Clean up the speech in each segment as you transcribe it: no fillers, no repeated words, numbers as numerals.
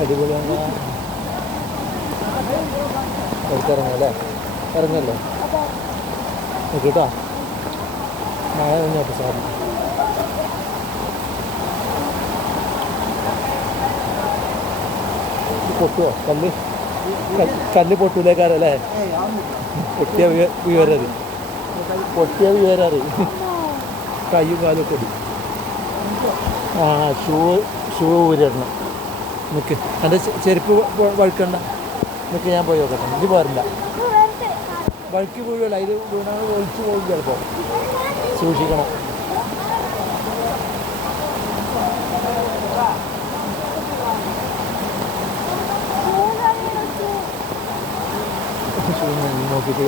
അടിപൊളിയാണ്. ഇറങ്ങല്ലേ ഇറങ്ങല്ലേ കേട്ടോ. മഴ കഴിഞ്ഞോട്ടെ സാറിന്. പൊട്ടുവോ കല്ല് പൊട്ടൂലേക്കാരല്ലേ? പൊട്ടിയ വിവരറി കയ്യും കാലും ഒക്കെ ആ ഷൂ ഊരിടണം. നിൽക്ക് എൻ്റെ ചെരുപ്പ് വഴുക്കണ്ട. നിൽക്ക് ഞാൻ പോയി നോക്കട്ടെ. ഇത് പോരണ്ട വഴുക്കി വീഴുമല്ലോ. അതിൽ വീണാൽ ഒളിച്ചു പോകും ചിലപ്പോൾ. സൂക്ഷിക്കണം. നോക്കിയിട്ട്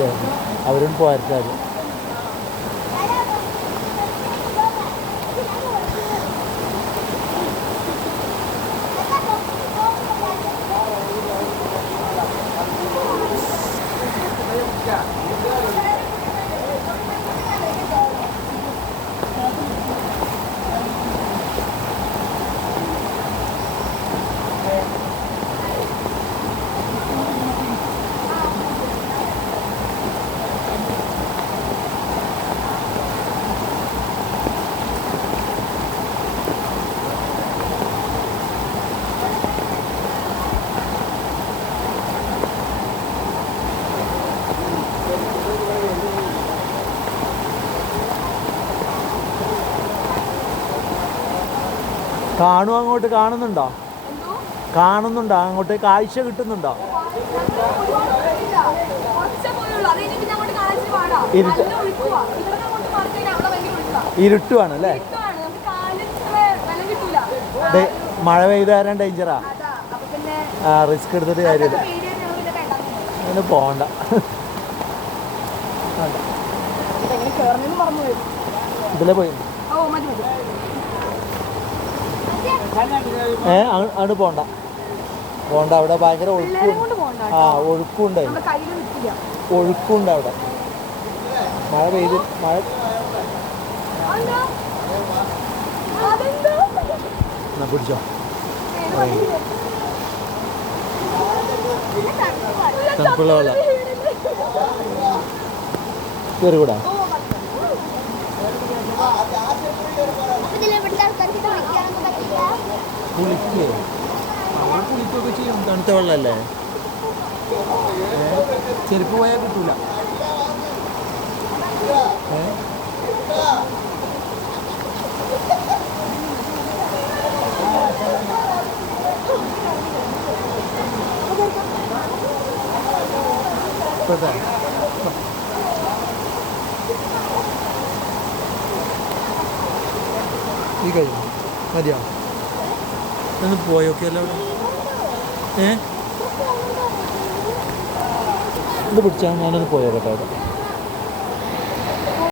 അവരും പോരട്ടാൽ കാണും. അങ്ങോട്ട് കാണുന്നുണ്ടോ? അങ്ങോട്ട് കാഴ്ച കിട്ടുന്നുണ്ടോ? ഇരുട്ടുവാണ് അല്ലേ? മഴ പെയ്ത് തരാൻ ഡേഞ്ചറാ. റിസ്ക് എടുത്തിട്ട് കാര്യമില്ല. അങ്ങനെ പോകണ്ട. ഇതിലെ പോയി അങ്ങോട്ട് പോണ്ട. അവിടെ ഭയങ്കര ഒഴുക്കുണ്ട് അവിടെ. മഴ പെയ്ത് പിടിച്ചോ. തണുപ്പുള്ള വെള്ളം കയറികൂടാ. കുളിക്കുകയൊക്കെ ചെയ്യും. തണുത്ത വെള്ളമല്ലേ? ചെരുപ്പ് പോയാൽ കിട്ടൂല. ഈ കഴിഞ്ഞു മതിയോ? ഒന്ന് പോയോക്കെയല്ലോ അവിടെ. ഇത് പിടിച്ചാൽ ഞാനൊന്ന് പോയോക്കട്ടെ അവിടെ.